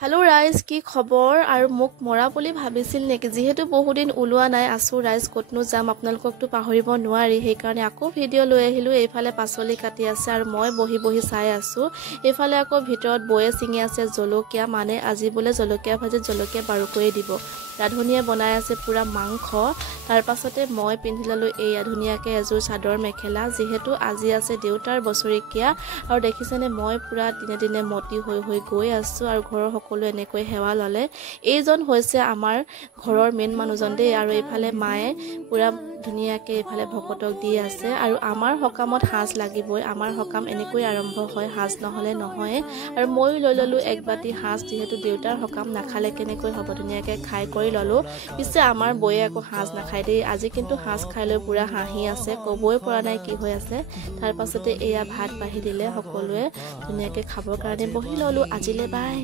hello rise की खबर और मुक मरा বুলি ভাবিছিল নেকি যেহেতু বহু দিন ওলোৱা নাই আছো ৰাইজ কতনো যাম আপোনালোককটো পাহৰিব নোৱাৰি সেইকাৰণে আকৌ ভিডিও লৈ আহিলো এইফালে পাছলি কাটি আছে আৰু মই বহি বহি চাই আছো এইফালে আকৌ ভিতৰত বয়ে সিঙি আছে জলকীয়া মানে আজি বলে জলকীয়া ভাজি জলকীয়া বাৰু কৰি দিব ৰাধুনিয়ে বনাই আছে পুৰা মাংস তাৰ পাছতে মই পিন্ধি ললো এই ধুনিয়াকে এজোৰ চাদৰ মেখেলা যেহেতু আজি আছে দেউতাৰ বছৰিকীয়া আৰু দেখিছেনে মই পুৰা দিনে দিনে মতি হৈ হৈ গৈ আছো আৰু ঘৰৰ সকলো এনেকৈ হেৱা ললে এইজন হৈছে আমাৰ ঘৰৰ মেন মানুহজন দেই আৰু এইফালে মায়ে পুৰা ধুনিয়াকে এইফালে ভকতক দি আছে আৰু আমাৰ হকামত হাঁস লাগিবই আমাৰ হকাম এনেকৈ আৰম্ভ হয় হাঁস নহলে নহয় আৰু মই লৈ ললো এক বাটি হাঁস যেহেতু দেউতাৰ হকাম নাখালে কেনেকৈ হ'ব ধুনিয়াকে খাই কৰি ললো পিছে আমাৰ বয়ে আকৌ হাঁস নাখায় দেই আজি কিন্তু হাঁস খাই লৈ পুৰা হাঁহি আছে কবই পৰা নাই কি হৈ আছে তাৰ পাছতে এয়া ভাত বাঢ়ি দিলে সকলোৱে ধুনিয়াকে খাবৰ কাৰণে বহি ললো আজিলে বাই